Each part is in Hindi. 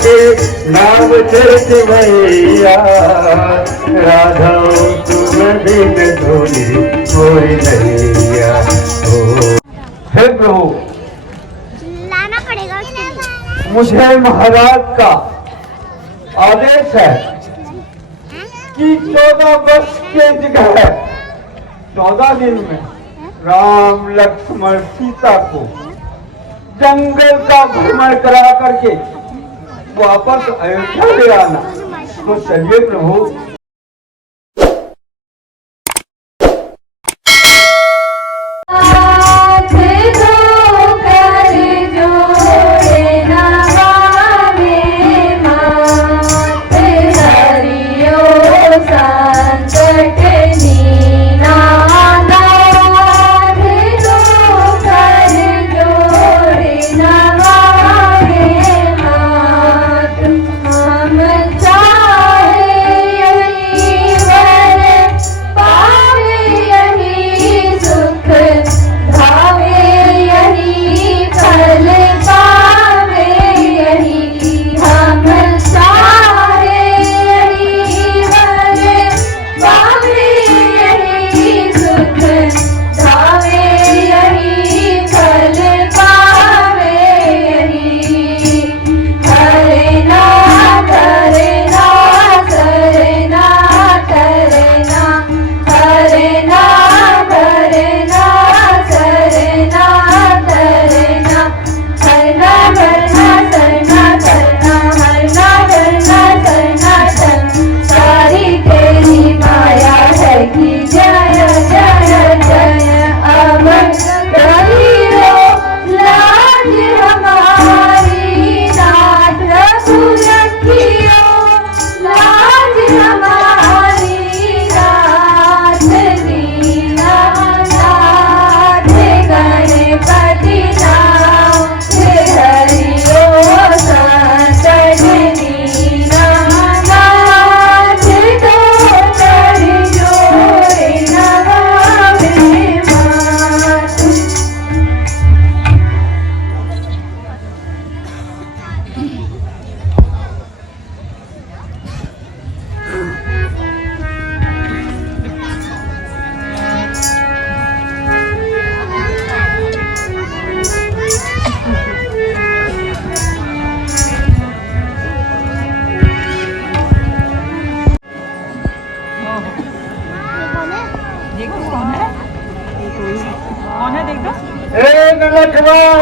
के नाम चढ़त मैया, राधा तुम बिन धोनी कोई नैया। हे प्रभु, लाना पड़ेगा मुझे महाराज का आदेश है कि 14 वर्ष के जगह 14 दिन में राम लक्ष्मण सीता को जंगल का भ्रमण करा करके वापस अयोध्या ले आना। तो चलिए प्रभु।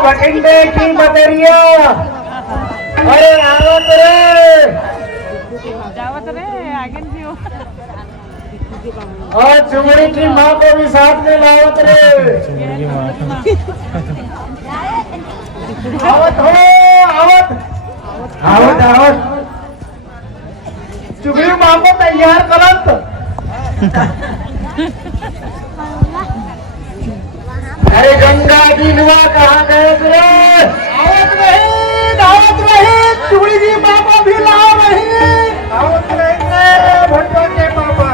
भटिंडे की बदरिया, अरे आवत रे आगे और चुमड़ी की माँ को भी साथ में लावत रे। आवत हो आवत आवत आवत चुमड़ी माँ को तैयार करत। अरे गंगा जी नवा कहाँ गए रे? दावत रही चुड़ी जी बाबा भी ला रही। दावत रही भट्टो के बाबा।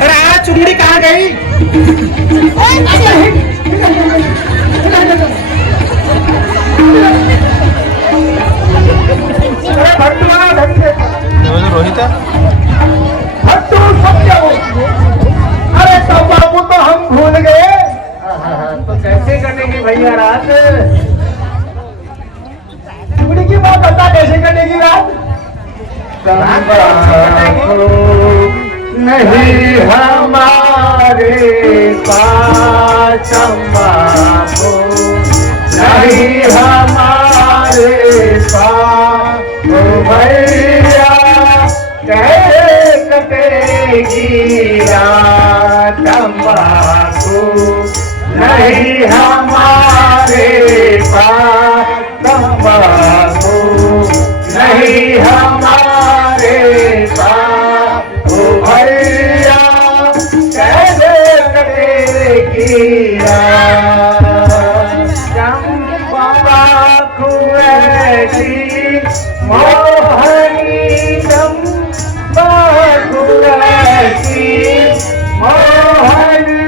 अरे आज चुड़ी कहाँ गई? अरे भट्टुआ ढंगे रोहित भट्टू सब क्या हो? अरे तो बाबू तो हम भूल गए। तो कैसे कटेगी भैया रात? चुगड़ी की बात बता, कैसे कटेगी रात? नहीं हमारे पास बाबू, नहीं हमारे पास भैया, कैसे कटेगी रात तंबाकू, नहीं हमारे पास तंबाकू, नहीं हमारे पास भैया, कैसे कटेगी रात तंबाकू ऐसी मोहनी तंबाकू ऐसी मोहनी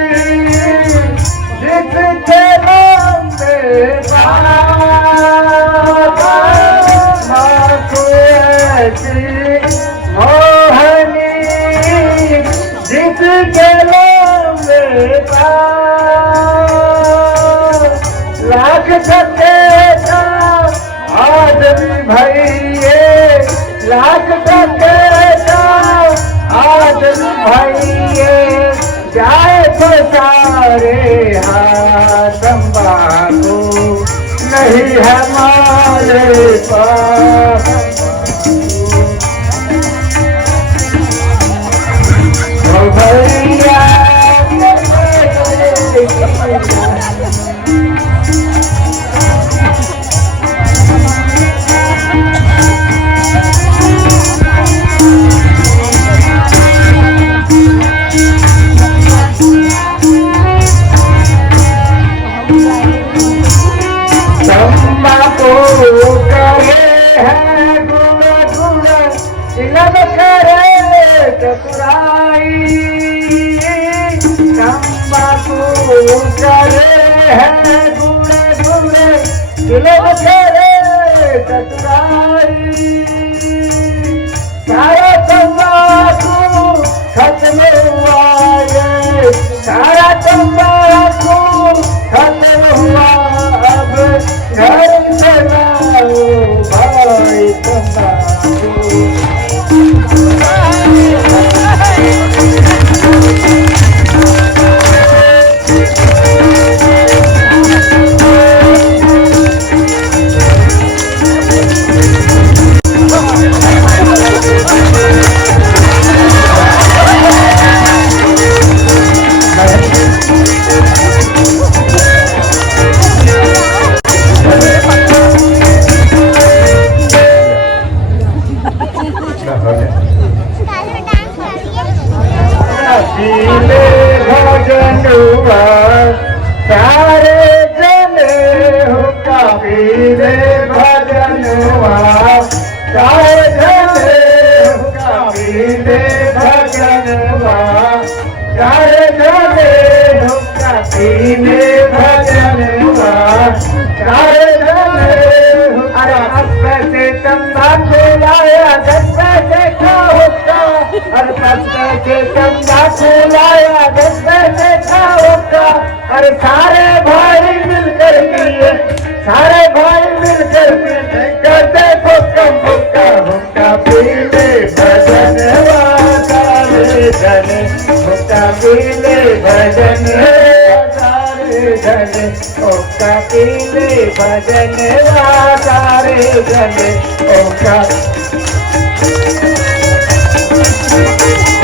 जिससे ऐसी मोहनी जिसके लंबे लाख टके का आदमी भैये, लाख टके का आदमी भैये, जाए तो सारे हाथ तंबाकू नहीं हमारे पास। ओ भैया तंबाकू करे है गुड़ गुड़ लब करे टकराई, तंबाकू करे है गुड़ गुड़ लब करे टकराई, सारा तंबाकू खत्म हुआ ये, सारा तंबाकू खत्म हुआ, अब घर चलाओ भाई तंबाकू। पीले भजन हुआ सारे जने हो का, पीले भजन हुआ सारे जने हो का, पीले भजन हुआ सारे जने हो का, पीले भजन हुआ सारे जने हो का। अरे 10 पैसे तंबाकू लाया 10 पैसे का होता, अरे 10 पैसे तंबाकू लाया 10 पैसे का होता, अरे सारे भाई मिलकर पिए, सारे भाई मिलकर पिए, करते हुक्का हुक्का हुक्का पीले भजन सारे जने, हुक्का पीले भजन सारे जने, हुक्का पीले भजन सारे जने, हुक्का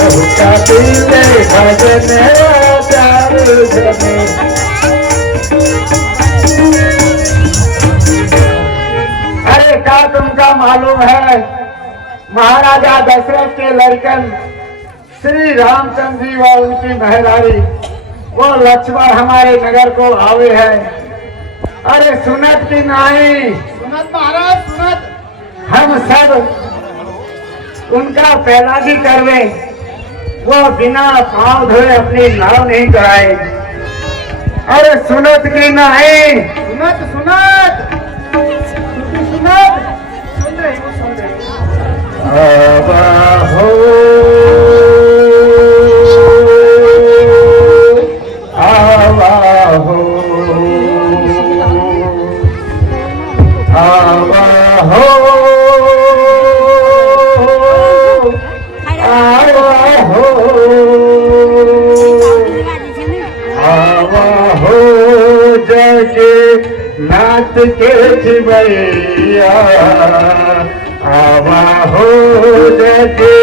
हुक्का पीले भजन सारे जने। अरे क्या तुमका मालूम है, महाराजा दशरथ के लड़कन श्री रामचंद्र जी व उनकी महलारी वो लक्ष्मण हमारे नगर को आवे है। अरे सुनत की नहीं, सुनत महाराज सुनत। हम सब उनका पहलागी करवे, वो बिना पांव धोए अपनी नाव नहीं कराए। अरे सुनत की नहीं, सुनत सुनत सुनत सुन रही हूँ सुन रही हूँ। आवा हो आवा हो आवा हो आवा हो आवा हो जगे नाथ के खिवैया, आवा हो जगे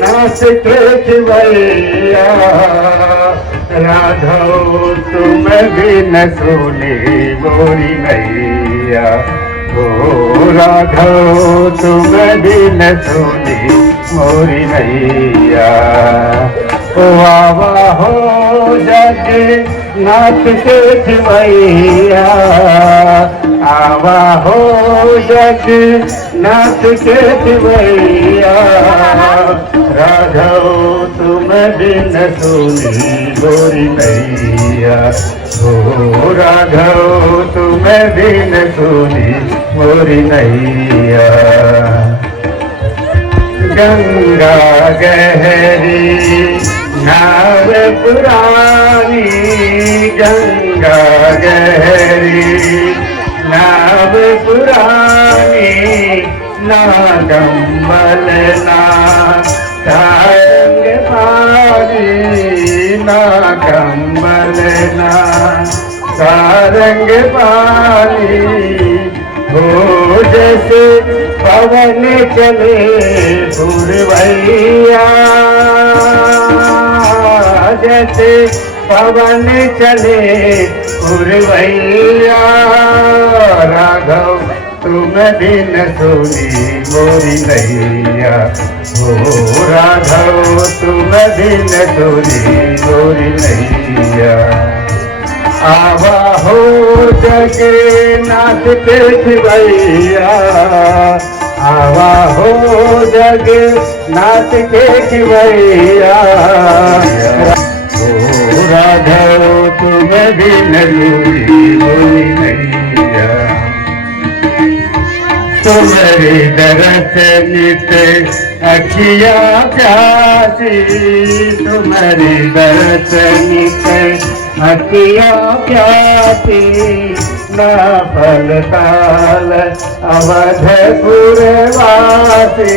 नाथ के खिवैया, राघव तुम भी न सुनी मोरी नैया, ओ राघव तुम भी न सुनी मोरी नैया, ओ आवा हो जगे नाथ के खिवैया, आवा हो जग नाथ के खिवैया, राघव तुम बिन सुनी गोरी नैया, ओ राघव तुम बिन सुनी गोरी नैया। गंगा गहरी नाव पुरानी, गंगा गहरी नाव पुरानी, ना कंबल ना सारंग पानी, ना कंबल ना सारंग पानी। हो जैसे पवन चले पुरवैया, जैसे पवन चले पुरवैया। राघव तुम बिन सुनी मोरी नैया, हो राघव तुम बिन सुनी मोरी नैया। आवा हो जगे नाथ के खिवैया, आवा हो जगे नाथ के खिवैया। हो राघव तुम बिन सुनी मोरी नैया। तुम्हारी दरस नित अखिया प्यासी, तुम्हारी दरस नित अखिया प्यासी। ना फल ताल अवधपुर वासी,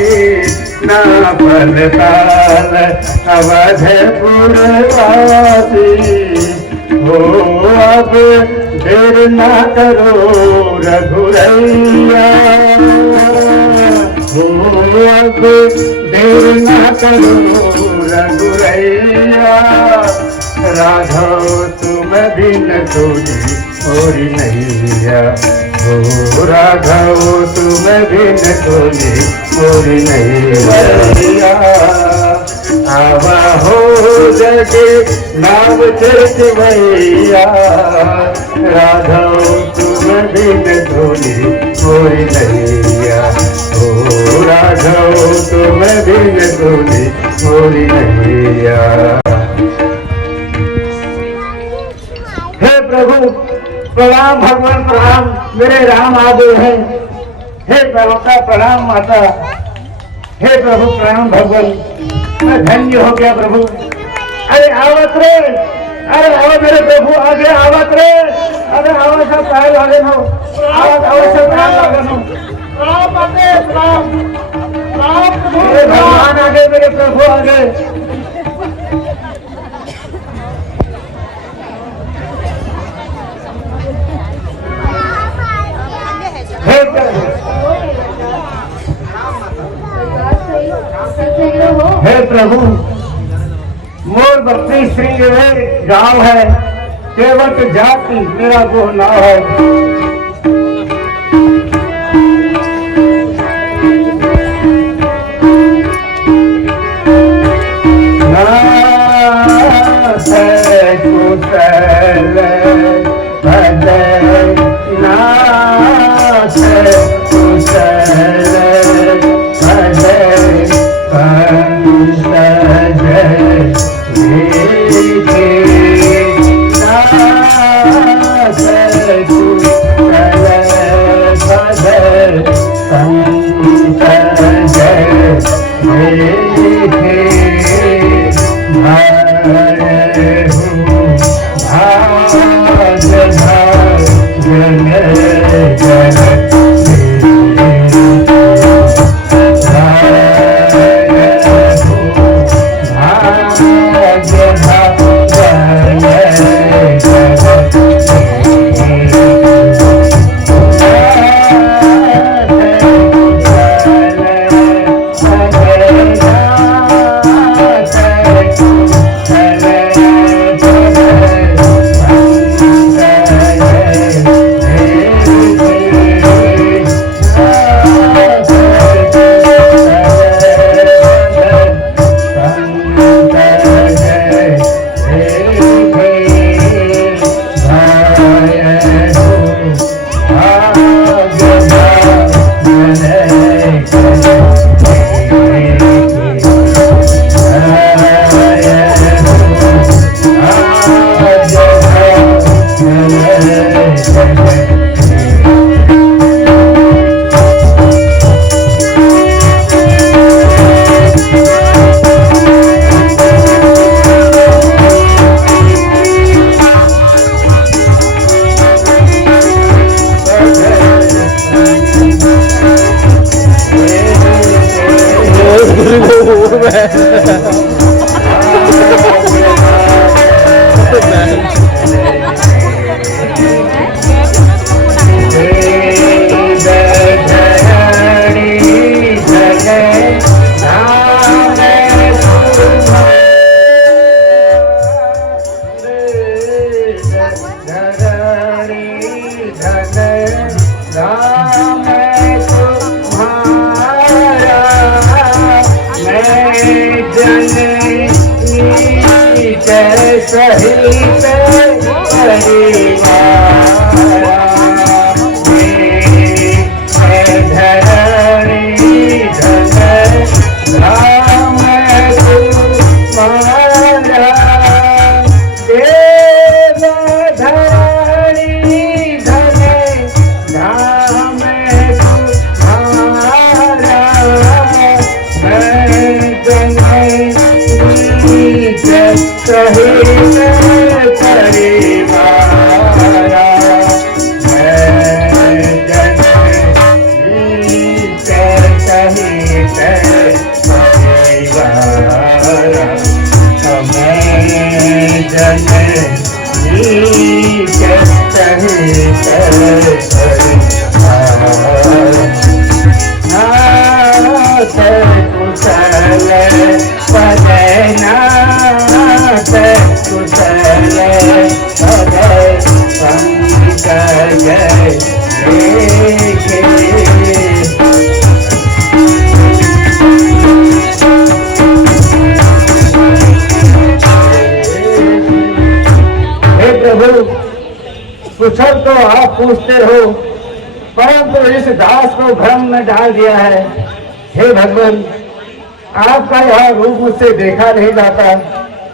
ना फल ताल अवधपुर वासी। हो अब देर न करो रघुरैया, हो अब देर न करो रघुरैया। राघव तुम बिन सुनी मोरी नैया, हो राघव तुम बिन सुनी मोरी नैया। आवा हो जगे नाव चढ़वैया, राघव तुम बिन सुनी मोरी नैया, हो राघव तुम बिन सुनी मोरी नैया। हे प्रभु प्रणाम, भगवान प्रणाम, मेरे राम आ गए हैं। हे प्रभुता प्रणाम माता, हे प्रभु प्रणाम भगवान, मैं धन्य हो गया प्रभु। अरे आवत रे, अरे आओ मेरे प्रभु आगे आवत रे, अरे आओ सब पाए वाले हो, आवत आओ सब पाए वाले हो। प्रणाम माते प्रणाम, प्रणाम प्रभु, भगवान आगे मेरे प्रभु आगे। हे प्रभु मोर भक्ति श्रृंग में गाँव है, केवट जाति मेरा वो नाव है। सहित धरणी धन राम तुम्हारा देव धरणी धन राम तुम्हारा मैं सहित परिवारा मैं जननी सहित परिवारा मैं जननी सहित नाथ कुशल पदनाथ कुशल पद पंकज लेखे प्रभु कुशल तो आप पूछते हो, परंतु इस दास को भ्रम में डाल दिया है। हे भगवान, आपका यह रूप मुझसे देखा नहीं जाता,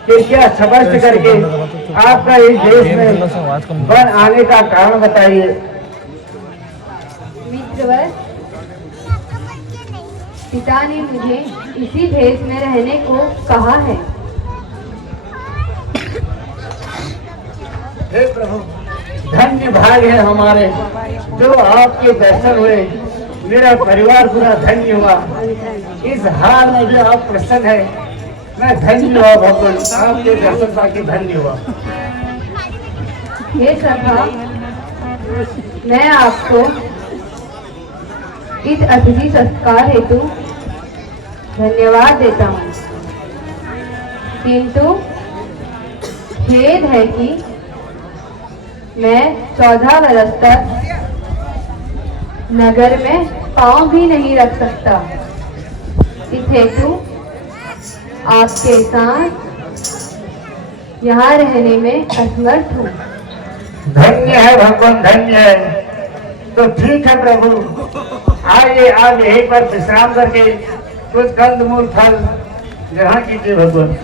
कृपया स्पष्ट करके आपका इस देश में वन आने का कारण बताइए। मित्रवर, पिता ने मुझे इसी भेष में रहने को कहा है। हे प्रभु, धन्य भाग्य है हमारे जो आपके दर्शन हुए, मेरा परिवार पूरा धन्य हुआ। इस हाल में जो आप प्रसन्न है, मैं धन्य हुआ भगवान, आपके दर्शन पाके धन्य हुआ। हे सभा, मैं आपको इस अतिथि सत्कार हेतु धन्यवाद देता हूँ, किंतु खेद है कि मैं 14 वर्ष तक नगर में पांव भी नहीं रख सकता। इस हेतु आपके साथ यहाँ रहने में असमर्थ हूँ। धन्य है भगवान, धन्य है। तो ठीक है प्रभु, आइए आज यहीं पर विश्राम करके कुछ कंदमूल फल ग्रहण कीजिए भगवान।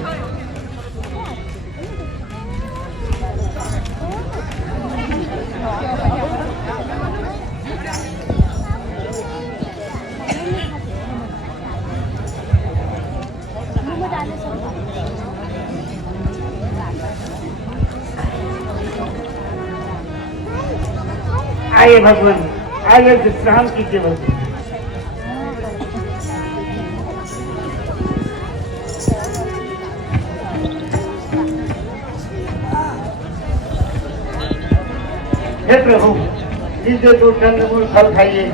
आइए भगवान, आइए विश्राम कीजिए भगवान। हे प्रभु, लीजिए तो कंदमूल फल खाइए।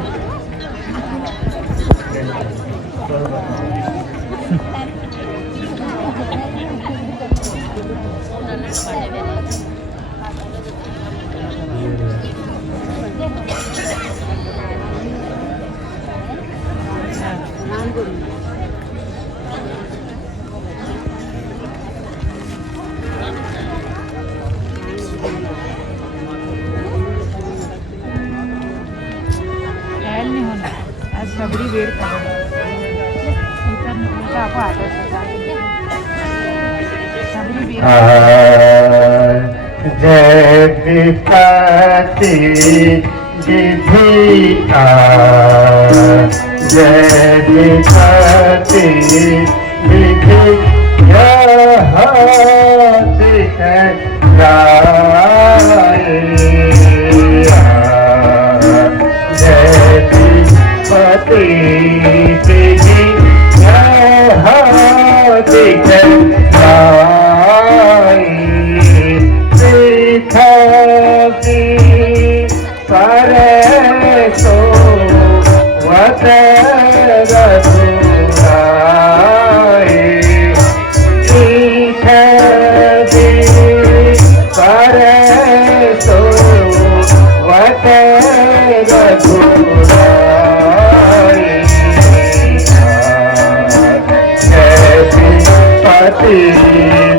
सबरी वेळ जय विपत्ति विधिता, जय विपत्ति विधि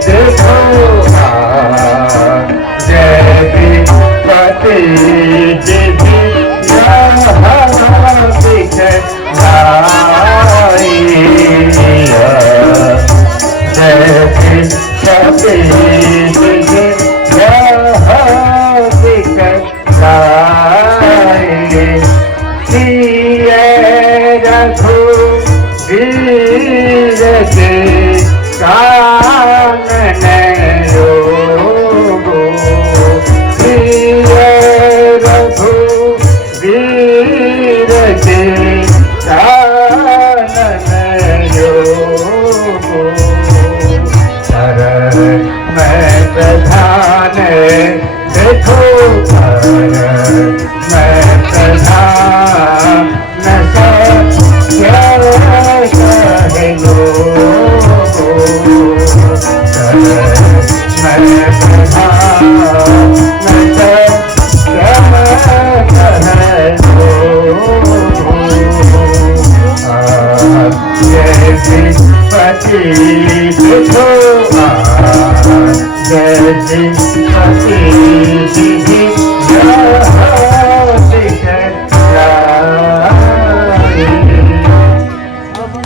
देखो जैसे सफेद रघुवीर के कानन योगो प्रिय रघुवीर के कानन योगो शरण मैं प्रधान देखो शरण मैं प्रधान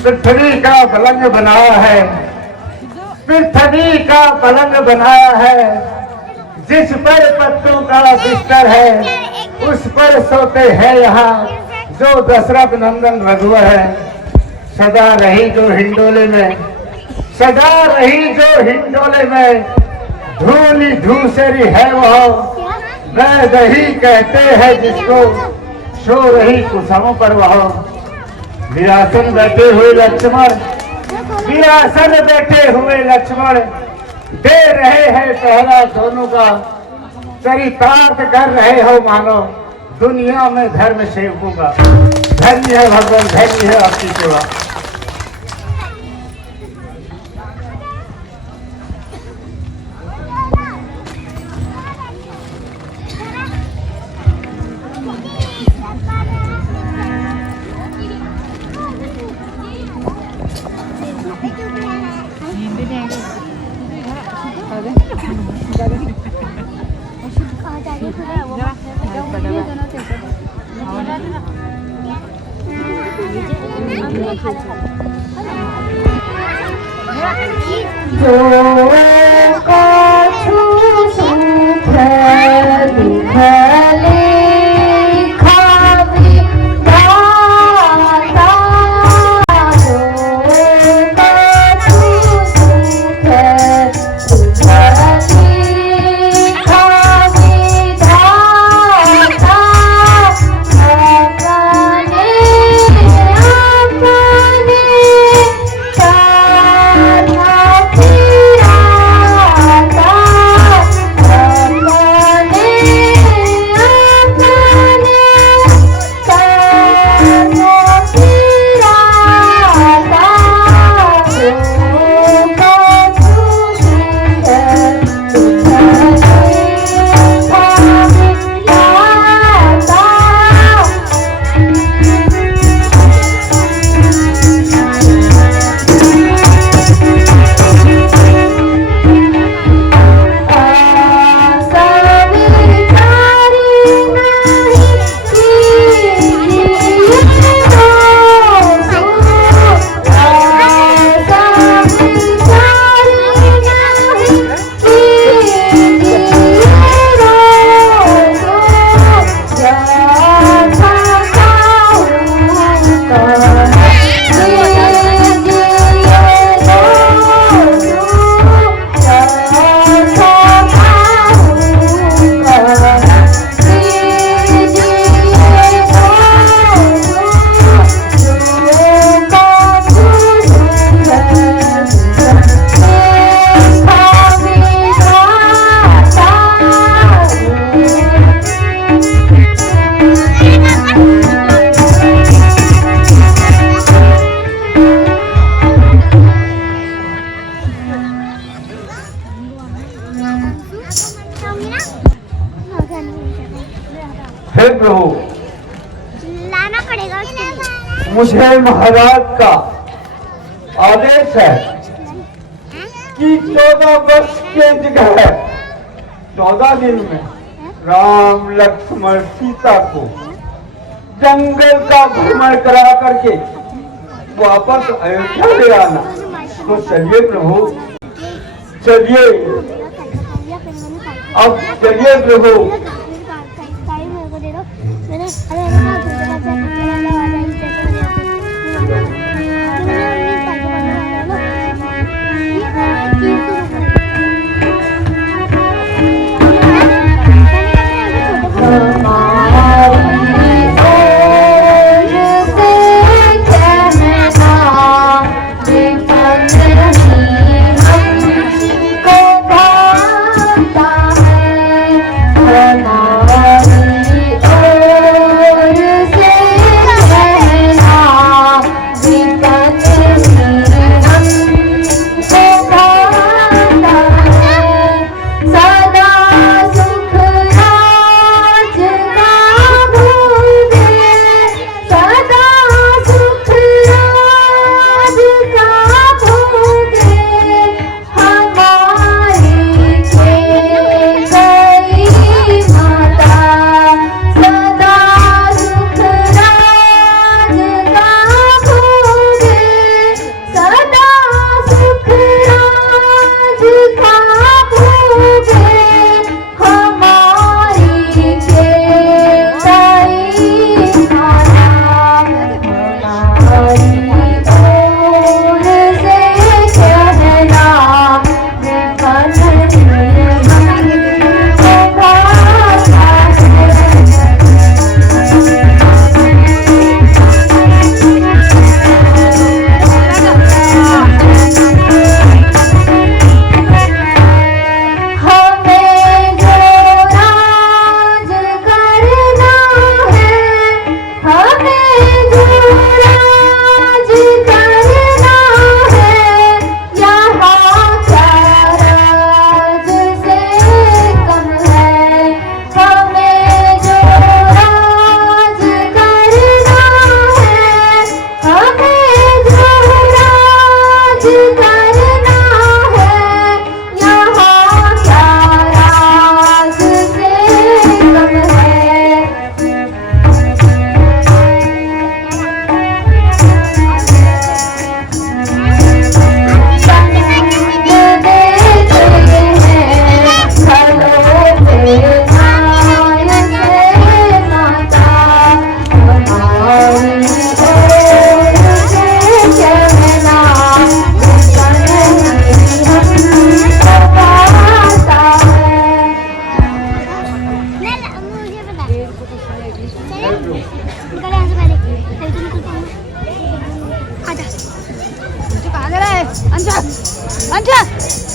पृथ्वी का पलंग बनाया है, पृथ्वी का पलंग बनाया है, जिस पर पत्तों का बिस्तर है उस पर सोते हैं यहाँ जो दशरथ नंदन रघुवर है। सदा रही जो हिंडोले में, सदा रही जो हिंडोले में, धूली धूसरी है वह वैद ही कहते हैं जिसको, सो रही कुसमों पर वह। विरासन बैठे हुए लक्ष्मण, विरासन बैठे हुए लक्ष्मण दे रहे हैं पहला दोनों का, चरितार्थ कर रहे हो मानो दुनिया में धर्म सेवकों का। धन्य है भगवान, धन्य है आपकी सेवा। हे प्रभु, लाना पड़ेगा उसको। मुझे महाराज का आदेश है कि 14 वर्ष के जगह 14 दिन में राम लक्ष्मण सीता को जंगल का भ्रमण करा करके वापस अयोध्या ले आना। तो चलिए प्रभु, चलिए, अब चलिए प्रभु।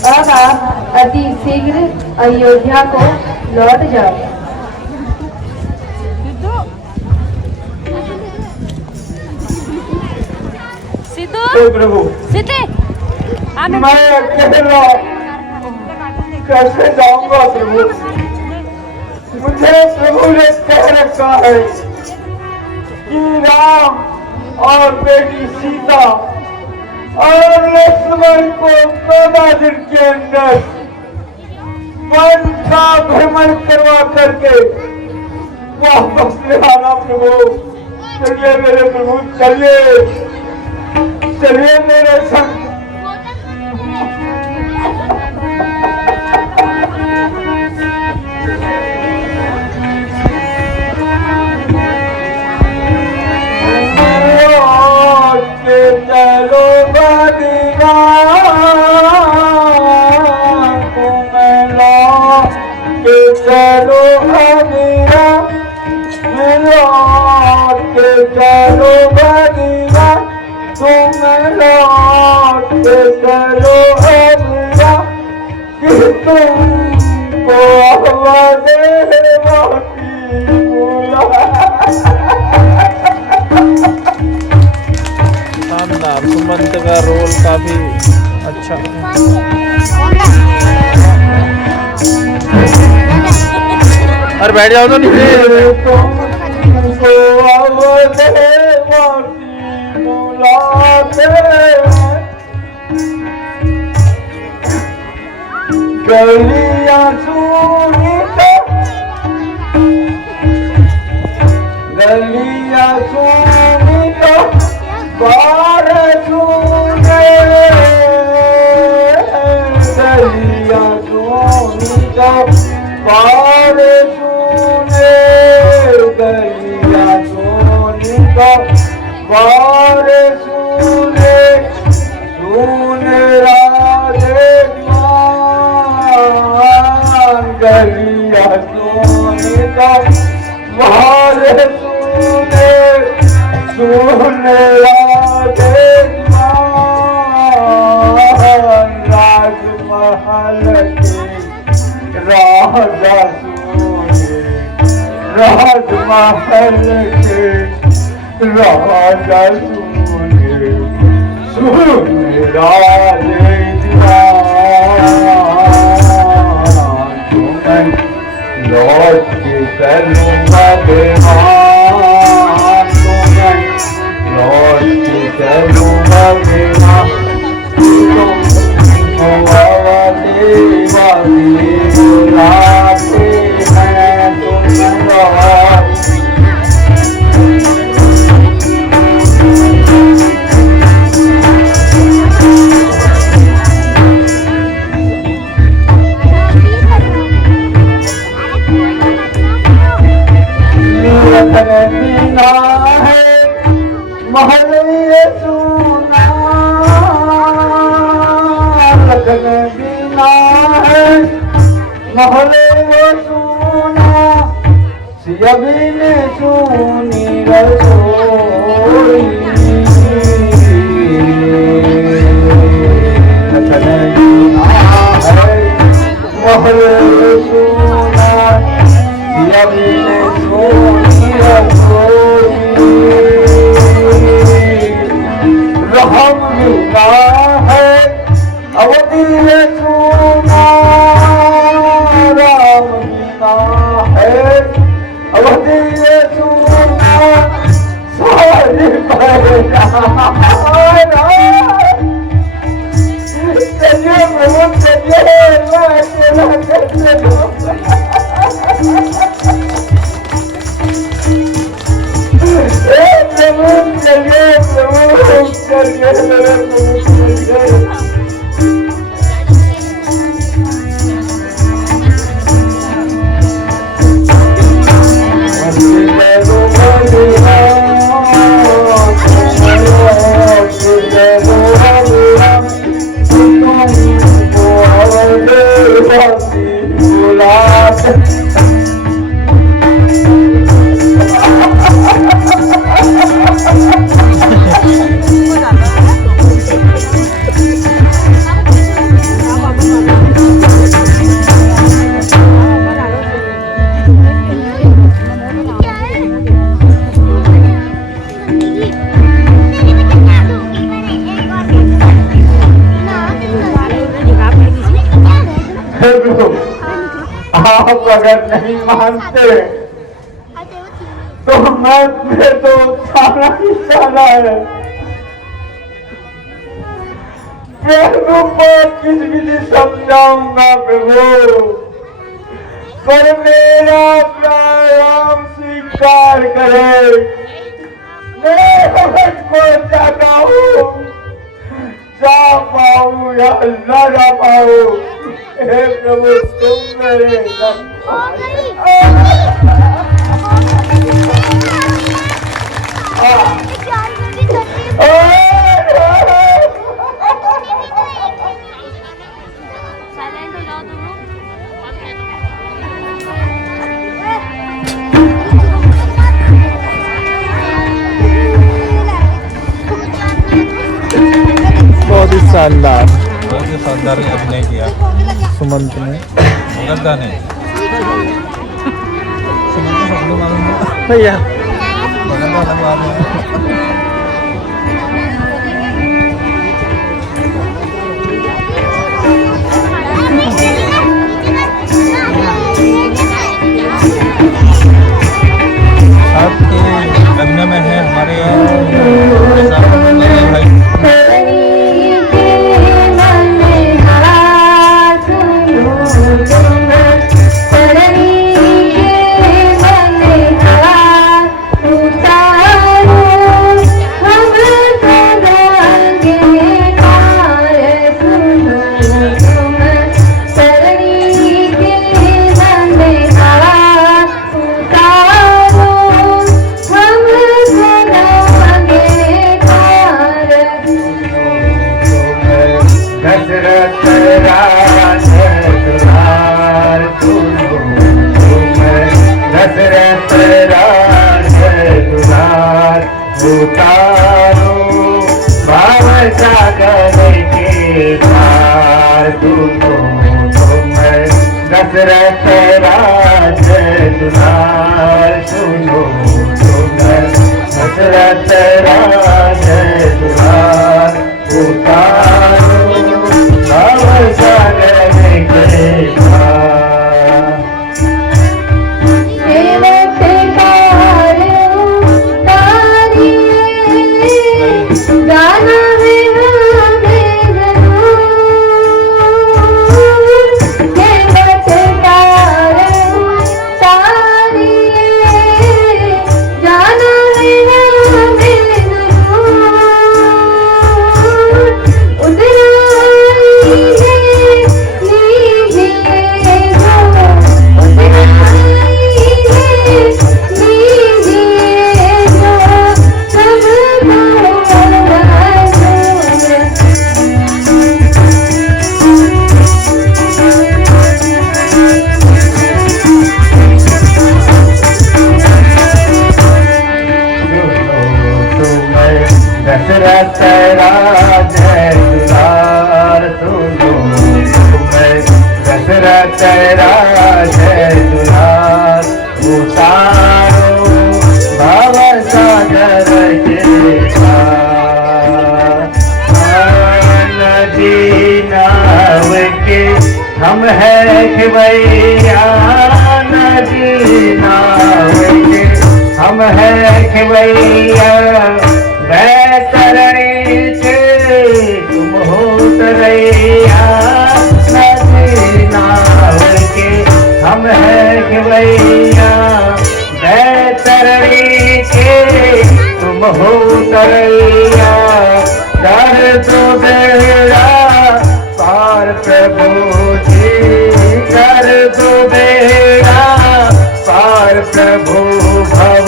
अब आप अति शीघ्र अयोध्या को लौट जाओ। सिद्धू प्रभु, सिद्धे मैं अकेला कैसे जाऊंगा प्रभु? मुझे प्रभु ने कह रखा है कि राम और बेटी सीता और लक्ष्मण को 14 दिन के अंदर वन का भ्रमण करवा करके वापस ले आना प्रभु। चलिए मेरे प्रभु, चलिए, चलिए मेरे संग। चलो बदिया के चलो बदिया के चलो बदिया तुम लौट के चलो बदिया कि तुमको शानदार। सुमंत का रोल काफी अच्छा अरे बैठ जाओ तो नीचे। गलियां सुनी तो गलियां सुनी तो बार महल के राजा सुने सुन राजे तुम्हें लौट के चलूंगा बेमान तुम्हें लौट के चलूंगा बेमान बुलाते हैं तुम्हें लौट बिना है महल ये सुना लगन बिना है महल ये सुना सियबी ने सुनी रसोई लगन बिना है महल ये सुना सियबी ने सुनी रहम बिना है अवधि सुना राम बिना है अवधि सुना सारी चलिए बहुत आप अगर नहीं मानते तो मैं तो सारा ही सारा है किस विधि समझाऊंगा प्रभु पर मेरा प्राणायाम स्वीकार करे मैं को चाहता हूँ जा पाऊँ या ना जा पाऊँ हे प्रभु तुम मेरे बहुत ही शानदार अभिनय किया सुमंत ने गद्दा ने भैया आपके अभिनय में है हमारे भाई उतारो भाव सागर के पार तुम दशरथ राज दुलार सुनो तुम्हें दशरथ राजा दुलार उतारो भव सागर के पार। सेवक कार उतारिए, जाना है हमें जरूर। सेवक कार उतारिए, जाना है हमें जरूर। उतराई है लीजिए जो, उतराई है लीजिए जो, सबको दशरथ राजा दुलार सुनो तुम्हें दशरथ राजा दुलार उतारो भव सागर के पार। नदी नाव के हम है खिवैया, नदी नाव के हम है खिवैया, बैतरणी के तुम हो तरैया। नदी नाव के हम है खिवैया, बैतरणी के तुम हो तरैया। कर दो बेड़ा पार प्रभु जी, कर दो बेड़ा पार प्रभु भव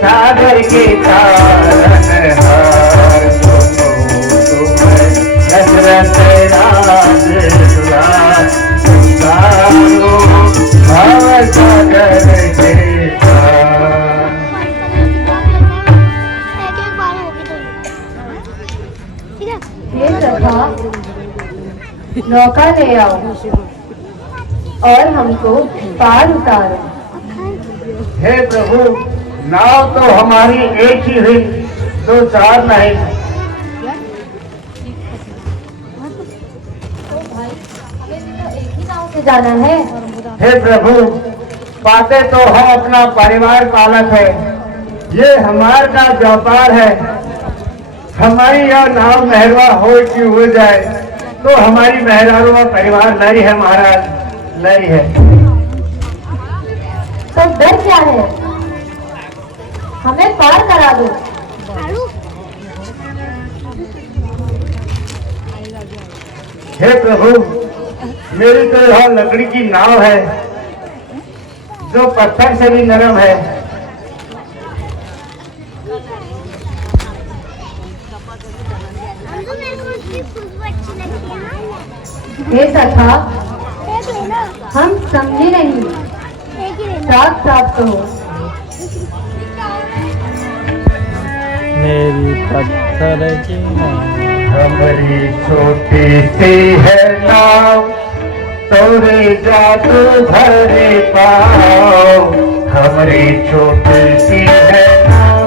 सागर के कारण हार। सुनो तुम्हें दशरथ राज दुलार उतारो भव सागर के पार। एक बार होगी तो ठीक है। हे सखा, नौका ले आओ और हमको पार उतारो। हे प्रभु, नाव तो हमारी एक ही हुई, दो चार नहीं। एक ही नाव से जाना है। हे प्रभु, पाते तो हम अपना परिवार पालक है, ये हमारा व्यापार है। हमारी यह नाव मेहरवा हो कि हो जाए तो हमारी मेहरारू में परिवार नहीं है महाराज, नहीं है। तो डर क्या है, हमें पार करा दो। हे प्रभु, मेरी तो यह लकड़ी की नाव है जो पत्थर से भी नरम है। मेरे को उसकी खुशबू अच्छी लगती है। हे सखा, देख लेना, हम समझे नहीं, देख ही लेना। साफ साफ कहो। मेरी पत्थर की हमारी छोटी सी है नाव, तोरे जादू भरे पाओ। हमारी छोटी सी है नाव,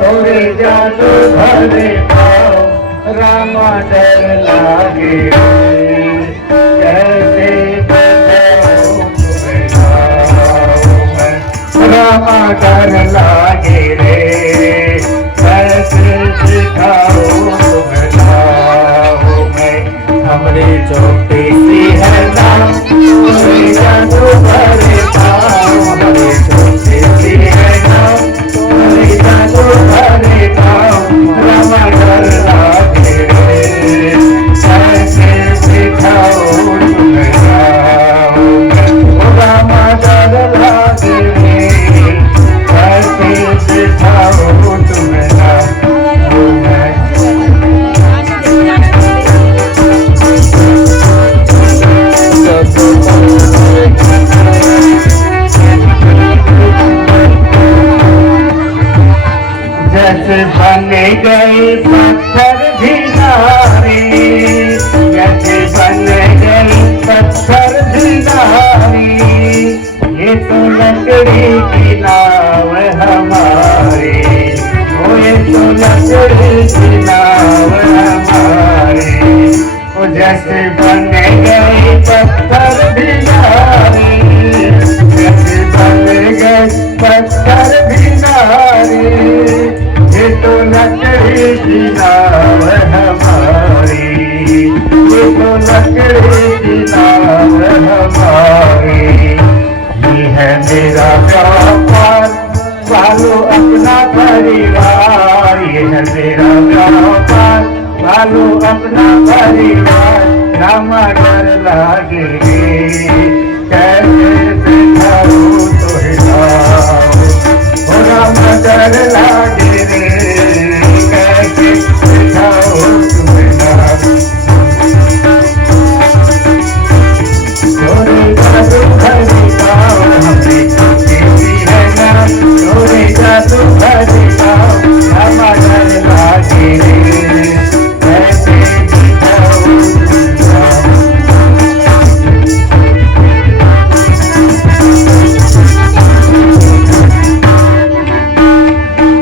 तोरे जादू भरे पाओ। रामा डर लागे कैसे बचाऊं तुम्हें नाव में। रामा डर लागे रे कैसे सिखाऊं तुम्हें नाव में। हमारी छोटी सी है नाव, तोरे जादू भरे पाओ। हमारी छोटी सी है नाव, तोरे जादू भरे पाओ। रामा डर लागे रे कैसे सिखाऊं तुम्हें नाव में। रामा डर लागे रे कैसे सिखाऊं तुम्हें नाव में। जैसे बन गई पत्थर भी नारी, जैसे बन गई पत्थर भी नारी। ये तो लकड़ी की नाव लकड़ी की नाव हमारी, वो जैसे बन गई पत्थर भी नारी, जैसे बन गए पत्थर भी नारी, ये तो लकड़ी की नाव हमारी, ये तो लकड़ी की नाव हमारी। ये है मेरा व्यापार पालो अपना परिवार, ये है मेरा व्यापार पालो अपना परिवार, रामा डर लागे रे कैसे बिठाओ तो हिलाओ, ओ रामा डर लागे रे कैसे बिठाओ तुम हिलाओ। थोड़े जादू भरी पाओ हमें खुशी भी है ना, थोड़े जादू भरी पाओ रामा डर लागे रे कैसे बिठाओ तुम हिलाओ।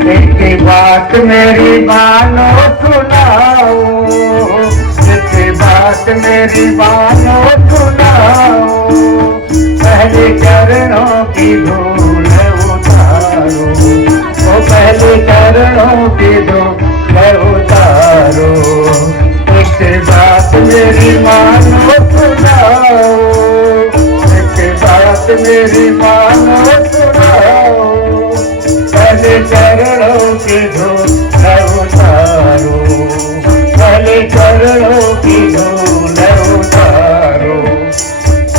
एक बात मेरी मानो सुनाओ, एक बात मेरी मानो सुनाओ, पहले चरणों की धूल उतारो, वो पहले चरणों की धूल उतारो। एक बात मेरी मानो सुनाओ, एक बात मेरी मानो सुनाओ, पहले चरणों की धूल उतारो, पहले चरणों की धूल उतारो।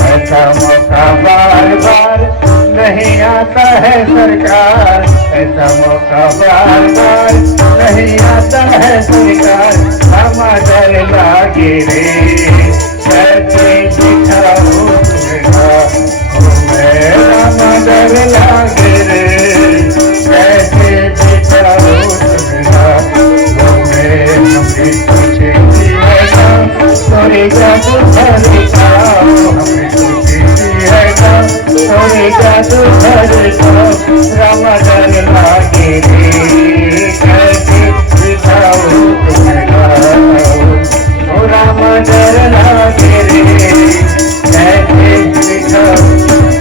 ऐसा मौका बार बार नहीं आता है सरकार, ऐसा मौका बार बार नहीं आता है सरकार, रामा डर लागे रे कैसे दिखाओ तुम्हें, मैं रामा डर लागे रे कैसे दिखाओ तुम्हें, हमें सोचे है ना थोड़ी जादू भरी पाओ, हमें सोचे है ना थोड़ी जादू भरी पाओ, रामा डर लागे रे कैसे दिखाओ तुम्हें, ओ रामा डर लागे रे कैसे दिखाओ तुम्हें।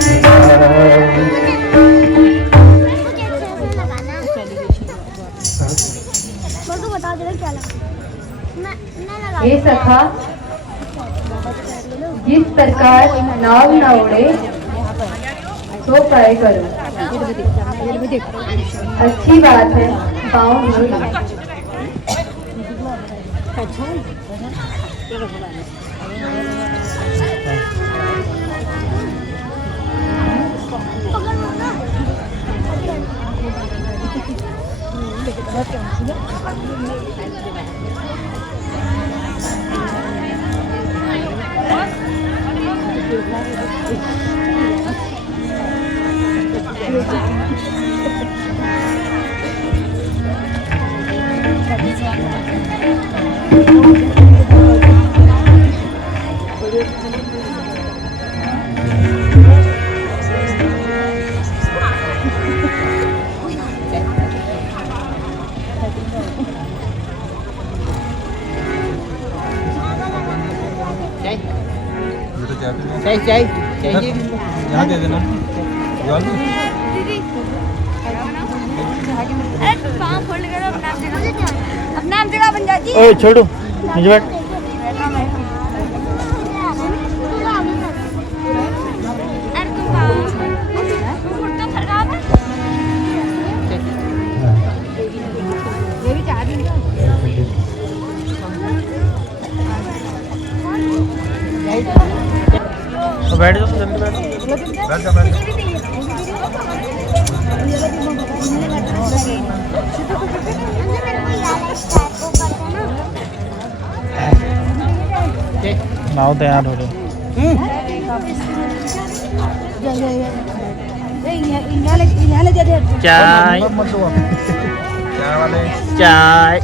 बता दे क्या लगा। हे सखा, जिस प्रकार नाव न उड़े तो काय करो। अच्छी बात है, पाँव धो। चाहिए यहाँ दे देना। अरे पाँव फोल्ड करो, अपना जगह बन जाती है। ओए छोड़ो नीचे बैठ। अरे तुम पाँव तो खराब है। ये भी चाह रही बैठ जाओ, जल्दी बैठ जा, बैठ जा। नाव तैयार हो रही। चाय चाय।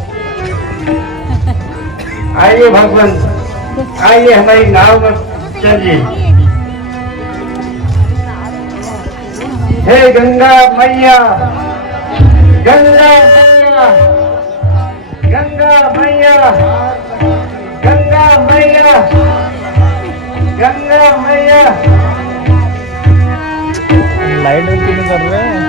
आइए भगवान, आइए हमारी नाव में चलिए। हे गंगा मैया, गंगा मैया, गंगा मैया, गंगा मैया, गंगा मैया। लाइट क्यों नहीं कर रहे हैं?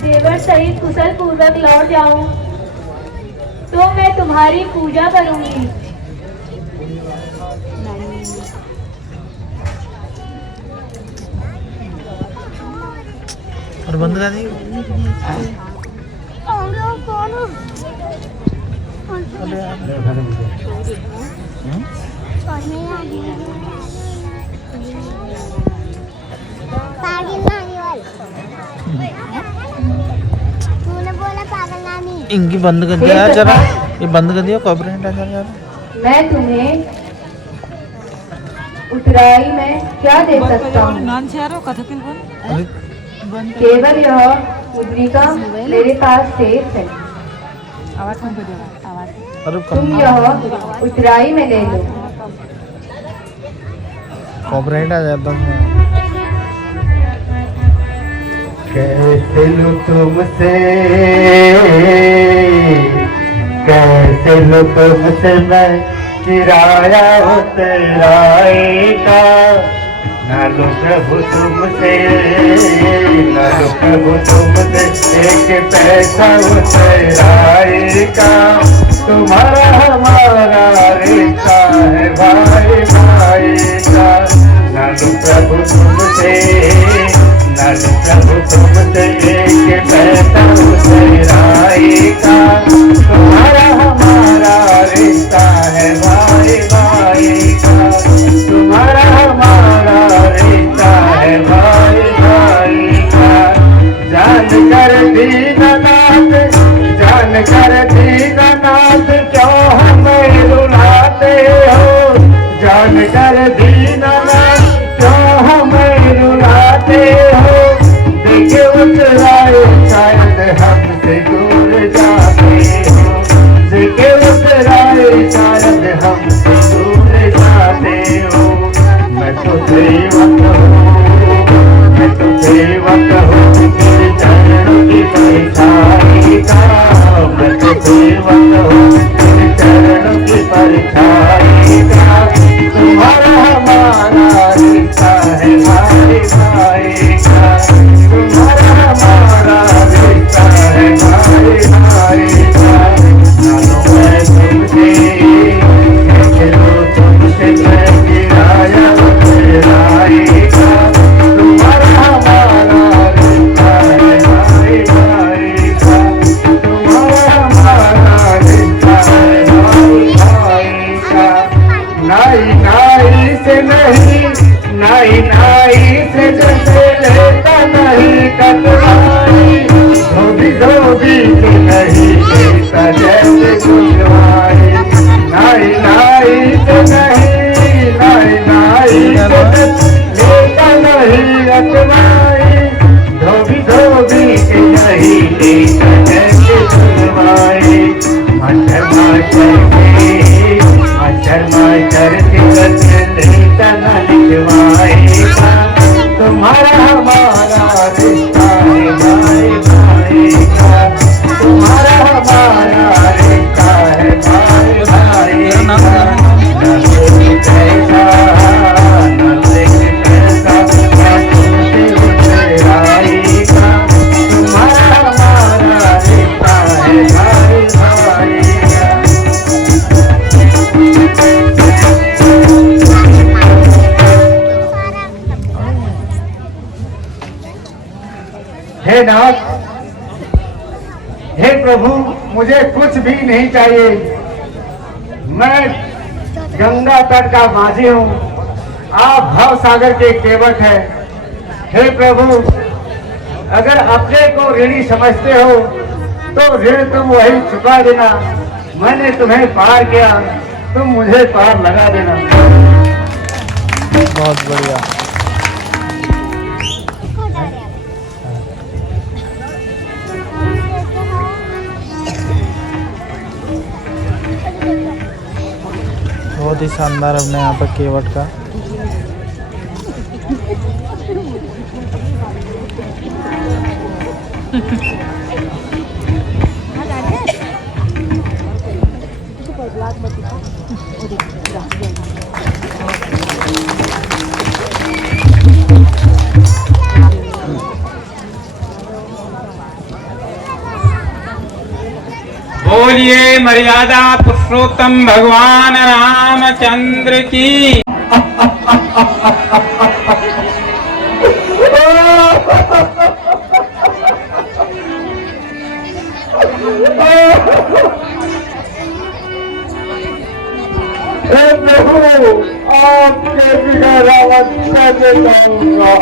देवर सहित कुशल पूर्वक लौट जाऊं तो मैं तुम्हारी पूजा करूंगी। और बंद कर दी। इनकी बंद कर दिया यार जरा, ये बंद कर दिया, कॉपीराइट आ जाएगा। मैं तुम्हें उतराई में क्या दे सकता हूँ? केवल यह मुद्रिका मेरे पास शेष है, तुम यह उतराई में ले लो। कॉपीराइट आ जाता है। कैसे लो तुमसे, कैसे लो तुमसे मैं किराया उतराई का। न लो प्रभु तुमसे, न लो प्रभु तुमसे एक पैसा उतराई का। तुम्हारा हमारा रिश्ता है भाई भाई का। न लो प्रभु तुमसे, न लो प्रभु तुमसे एक पैसा उतराई का। तुम्हारा हमारा रिश्ता है भाई भाई का। तुम्हारा हमारा रिश्ता है भाई भाई का। जान कर दीननाथ, जान कर दीननाथ क्यों हमें रुलाते हो। जान कर दीननाथ क्यों हमें रुलाते हो। देखे उतराए शायद हमसे दूर जाते हो। देखे उतराए शायद हमसे दूर जाते हो। मैं तो सेवक हूँ, मैं तो सेवक हूँ तेरे चरणों की परछाई का। मैं तो सेवक हूँ तेरे चरणों की परछाई नाई से नहीं, नाई नाई से जैसे लेता नहीं कतराई, धोबी धोबी से नहीं लेता जैसे गुजराई, नाई नाई से नहीं, नाई नाई से लेता नहीं कतराई, धोबी धोबी से नहीं लेता जैसे गुजराई, मच्छर माचर लेता न लिखवाएगा, तुम्हारा हमारा रिश्ता है भाई भाई का, तुम्हारा हमारा रिश्ता है भाई भाई का, न कोई कैसा न कोई कैसा तुमसे उतर आएगा, तुम्हारा हमारा रिश्ता है भाई भाई का। हे नाथ, हे प्रभु, मुझे कुछ भी नहीं चाहिए। मैं गंगा तट का माझी हूँ, आप भव सागर के केवट हैं। हे प्रभु, अगर अपने को ऋणी समझते हो तो ऋण तुम वही चुका देना। मैंने तुम्हें पार किया, तुम मुझे पार लगा देना। बहुत बढ़िया। बहुत ही शानदार हमने यहाँ पर केवट का बोलिए मर्यादा पुरुषोत्तम भगवान रामचंद्र की। हे प्रभु, आपके बिना रावण कैसे जाऊंगा।